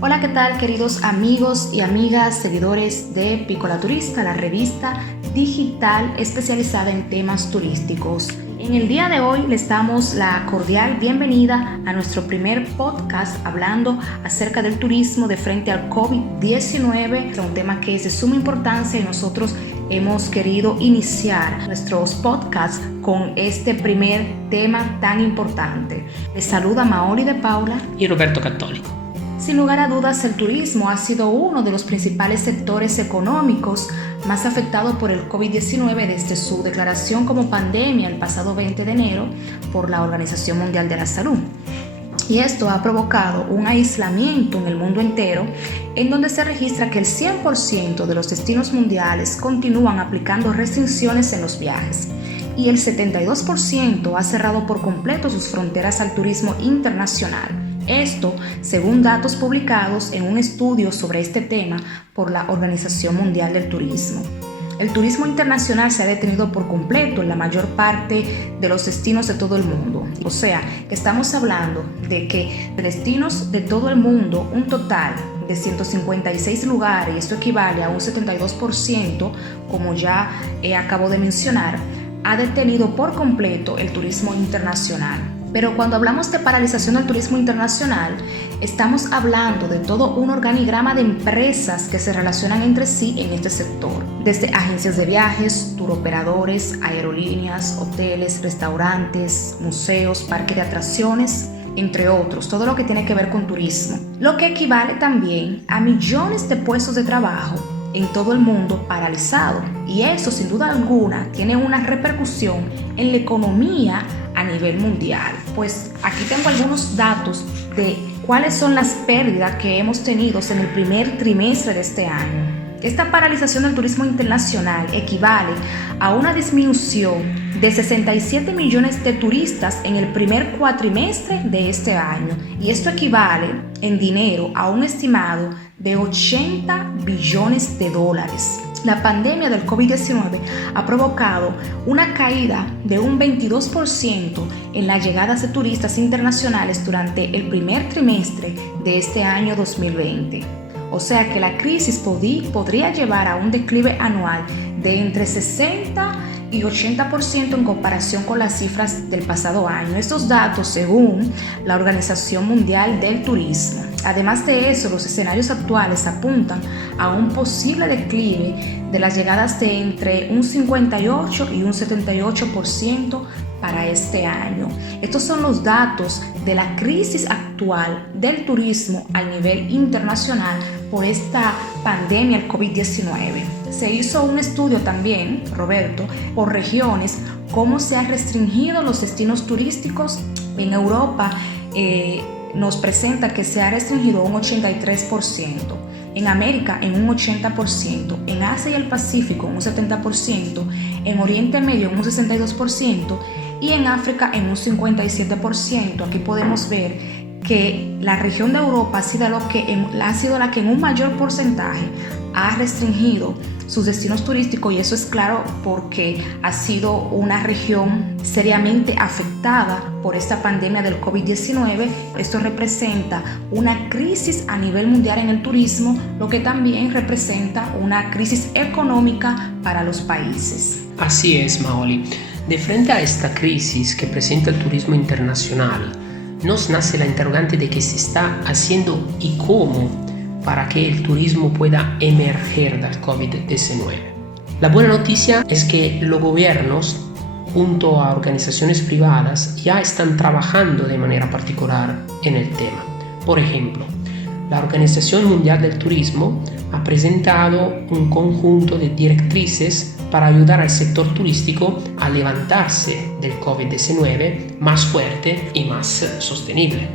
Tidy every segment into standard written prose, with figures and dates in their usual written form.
Hola, ¿qué tal, queridos amigos y amigas, seguidores de Piccola Turista, la revista digital especializada en temas turísticos? En el día de hoy les damos la cordial bienvenida a nuestro primer podcast hablando acerca del turismo de frente al COVID-19, un tema que es de suma importancia y nosotros hemos querido iniciar nuestros podcasts con este primer tema tan importante. Les saluda Maoli de Paula y Roberto Cattolico. Sin lugar a dudas, el turismo ha sido uno de los principales sectores económicos más afectados por el COVID-19 desde su declaración como pandemia el pasado 20 de enero por la Organización Mundial de la Salud. Y esto ha provocado un aislamiento en el mundo entero, en donde se registra que el 100% de los destinos mundiales continúan aplicando restricciones en los viajes y el 72% ha cerrado por completo sus fronteras al turismo internacional. Esto, según datos publicados en un estudio sobre este tema por la Organización Mundial del Turismo. El turismo internacional se ha detenido por completo en la mayor parte de los destinos de todo el mundo. O sea, que estamos hablando de que de destinos de todo el mundo, un total de 156 lugares, y esto equivale a un 72%, como ya acabo de mencionar, ha detenido por completo el turismo internacional. Pero cuando hablamos de paralización del turismo internacional, estamos hablando de todo un organigrama de empresas que se relacionan entre sí en este sector, desde agencias de viajes, turoperadores, aerolíneas, hoteles, restaurantes, museos, parques de atracciones, entre otros, todo lo que tiene que ver con turismo, lo que equivale también a millones de puestos de trabajo en todo el mundo paralizado, y eso sin duda alguna tiene una repercusión en la economía a nivel mundial. Pues aquí tengo algunos datos de cuáles son las pérdidas que hemos tenido en el primer trimestre de este año. Esta paralización del turismo internacional equivale a una disminución de 67 millones de turistas en el primer cuatrimestre de este año, y esto equivale en dinero a un estimado de 80 billones de dólares. La pandemia del COVID-19 ha provocado una caída de un 22% en las llegadas de turistas internacionales durante el primer trimestre de este año 2020. O sea que la crisis podría llevar a un declive anual de entre 60 y 80% en comparación con las cifras del pasado año. Estos datos según la Organización Mundial del Turismo. Además de eso, los escenarios actuales apuntan a un posible declive de las llegadas de entre un 58 y un 78% para este año. Estos son los datos de la crisis actual del turismo a nivel internacional por esta pandemia, el COVID-19. Se hizo un estudio también, Roberto, por regiones, cómo se han restringido los destinos turísticos en Europa. Nos presenta que se ha restringido un 83%, en América en un 80%, en Asia y el Pacífico en un 70%, en Oriente Medio en un 62% y en África en un 57%. Aquí podemos ver que la región de Europa ha sido la que en un mayor porcentaje ha restringido sus destinos turísticos, y eso es claro porque ha sido una región seriamente afectada por esta pandemia del COVID-19. Esto representa una crisis a nivel mundial en el turismo, lo que también representa una crisis económica para los países. Así es, Maoli. De frente a esta crisis que presenta el turismo internacional, nos nace la interrogante de qué se está haciendo y cómo para que el turismo pueda emerger del COVID-19. La buena noticia es que los gobiernos, junto a organizaciones privadas, ya están trabajando de manera particular en el tema. Por ejemplo, la Organización Mundial del Turismo ha presentado un conjunto de directrices para ayudar al sector turístico a levantarse del COVID-19 más fuerte y más sostenible.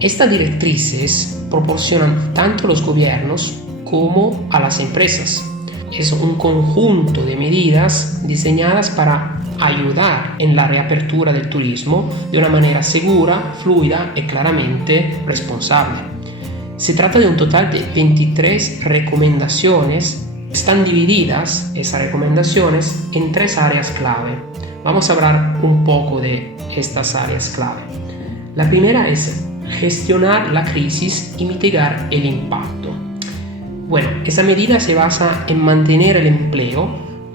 Estas directrices proporcionan tanto a los gobiernos como a las empresas. Es un conjunto de medidas diseñadas para ayudar en la reapertura del turismo de una manera segura, fluida y claramente responsable. Se trata de un total de 23 recomendaciones. Están divididas esas recomendaciones en 3 áreas clave. Vamos a hablar un poco de estas áreas clave. La primera es gestionar la crisis y mitigar el impacto. Bueno, esa medida se basa en mantener el empleo,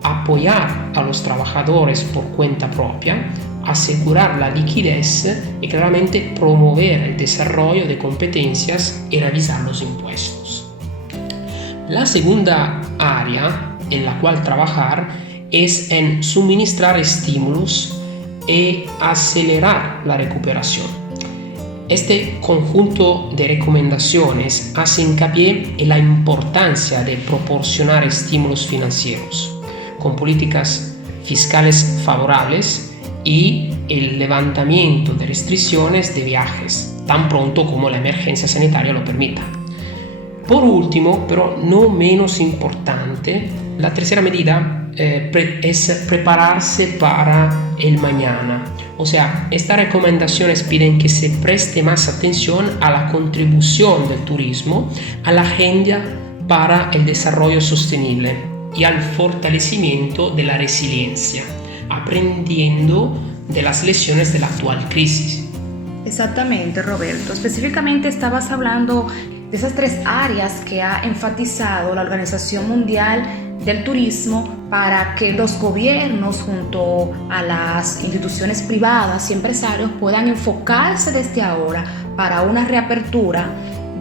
apoyar a los trabajadores por cuenta propia, asegurar la liquidez y claramente promover el desarrollo de competencias y revisar los impuestos. La segunda área en la cual trabajar es en suministrar estímulos y acelerar la recuperación. Este conjunto de recomendaciones hace hincapié en la importancia de proporcionar estímulos financieros con políticas fiscales favorables y el levantamiento de restricciones de viajes tan pronto como la emergencia sanitaria lo permita. Por último, pero no menos importante, la tercera medida es prepararse para el mañana. O sea, estas recomendaciones piden que se preste más atención a la contribución del turismo a la agenda para el desarrollo sostenible y al fortalecimiento de la resiliencia, aprendiendo de las lecciones de la actual crisis. Exactamente, Roberto. Específicamente estabas hablando de esas 3 áreas que ha enfatizado la Organización Mundial del Turismo para que los gobiernos junto a las instituciones privadas y empresarios puedan enfocarse desde ahora para una reapertura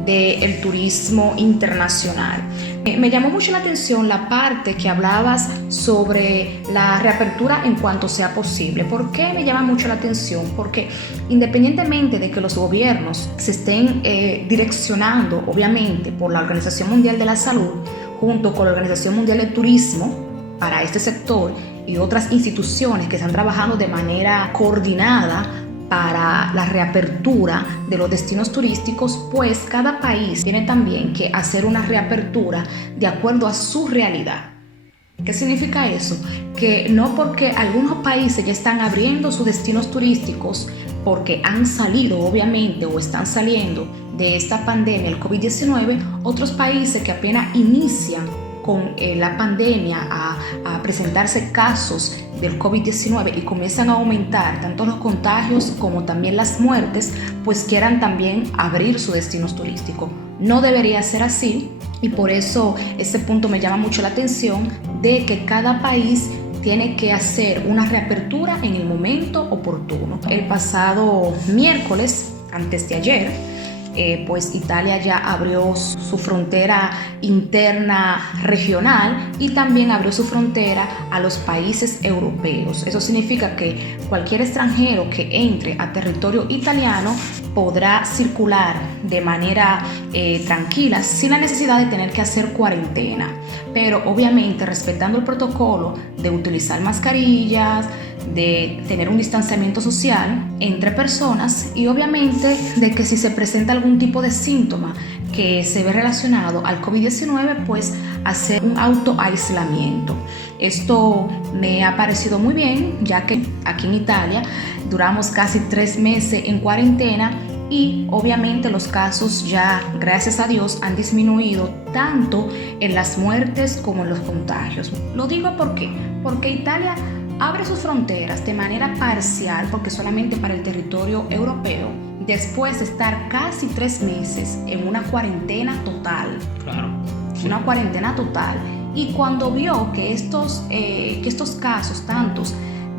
del turismo internacional. Me llamó mucho la atención la parte que hablabas sobre la reapertura en cuanto sea posible. ¿Por qué me llama mucho la atención? Porque independientemente de que los gobiernos se estén direccionando, obviamente, por la Organización Mundial de la Salud, junto con la Organización Mundial del Turismo, para este sector y otras instituciones que están trabajando de manera coordinada para la reapertura de los destinos turísticos, pues cada país tiene también que hacer una reapertura de acuerdo a su realidad. ¿Qué significa eso? Que no porque algunos países ya están abriendo sus destinos turísticos porque han salido obviamente o están saliendo de esta pandemia, el COVID-19, otros países que apenas inician con la pandemia a presentarse casos del COVID-19 y comienzan a aumentar tanto los contagios como también las muertes, pues quieran también abrir sus destinos turísticos. No debería ser así y por eso ese punto me llama mucho la atención de que cada país tiene que hacer una reapertura en el momento oportuno. El pasado miércoles, antes de ayer, pues Italia ya abrió su frontera interna regional y también abrió su frontera a los países europeos. Eso significa que cualquier extranjero que entre a territorio italiano podrá circular de manera tranquila, sin la necesidad de tener que hacer cuarentena, pero obviamente respetando el protocolo de utilizar mascarillas, de tener un distanciamiento social entre personas y obviamente de que si se presenta algún tipo de síntoma que se ve relacionado al COVID-19, pues hacer un autoaislamiento. Esto me ha parecido muy bien, ya que aquí en Italia duramos casi 3 meses en cuarentena y obviamente los casos ya, gracias a Dios, han disminuido tanto en las muertes como en los contagios. Lo digo porque Italia abre sus fronteras de manera parcial, porque solamente para el territorio europeo, después de estar casi 3 meses en una cuarentena total. Claro. Una cuarentena total. Y cuando vio que estos casos, tantos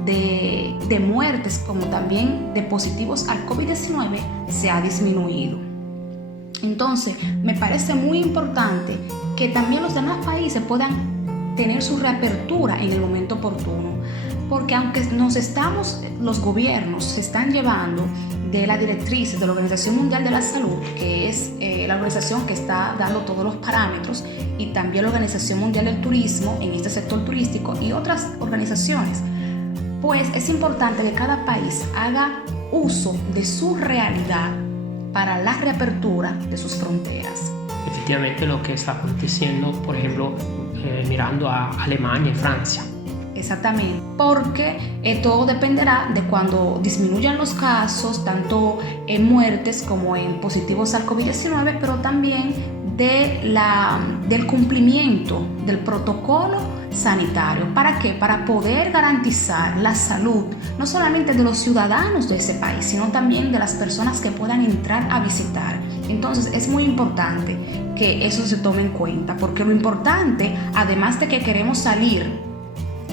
de muertes como también de positivos al COVID-19, se ha disminuido. Entonces, me parece muy importante que también los demás países puedan tener su reapertura en el momento oportuno, porque aunque los gobiernos se están llevando de las directrices de la Organización Mundial de la Salud, que es la organización que está dando todos los parámetros, y también la Organización Mundial del Turismo en este sector turístico y otras organizaciones, pues es importante que cada país haga uso de su realidad para la reapertura de sus fronteras. Efectivamente lo que está aconteciendo, por ejemplo, mirando a Alemania y Francia. Exactamente, porque todo dependerá de cuando disminuyan los casos, tanto en muertes como en positivos al COVID-19, pero también del cumplimiento del protocolo sanitario. ¿Para qué? Para poder garantizar la salud no solamente de los ciudadanos de ese país, sino también de las personas que puedan entrar a visitar. Entonces es muy importante que eso se tome en cuenta, porque lo importante, además de que queremos salir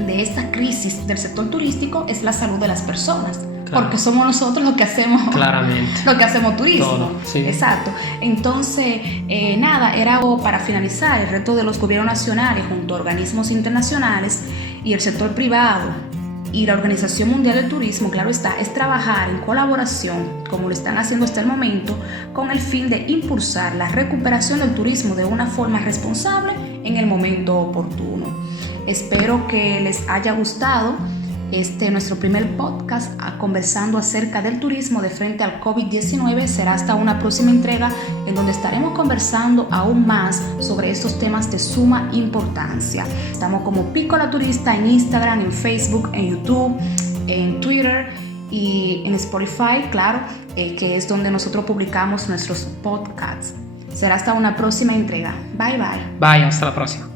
de esta crisis del sector turístico, es la salud de las personas. Claro. Porque somos nosotros los que hacemos, claramente, lo que hacemos turismo. Todo, sí. Exacto. Entonces, nada, era para finalizar el reto de los gobiernos nacionales junto a organismos internacionales y el sector privado y la Organización Mundial del Turismo, claro está, es trabajar en colaboración, como lo están haciendo hasta el momento, con el fin de impulsar la recuperación del turismo de una forma responsable en el momento oportuno. Espero que les haya gustado nuestro primer podcast conversando acerca del turismo de frente al COVID-19. Será hasta una próxima entrega en donde estaremos conversando aún más sobre estos temas de suma importancia. Estamos como Piccola Turista en Instagram, en Facebook, en YouTube, en Twitter y en Spotify, claro, que es donde nosotros publicamos nuestros podcasts. Será hasta una próxima entrega. Bye bye. Bye, hasta la próxima.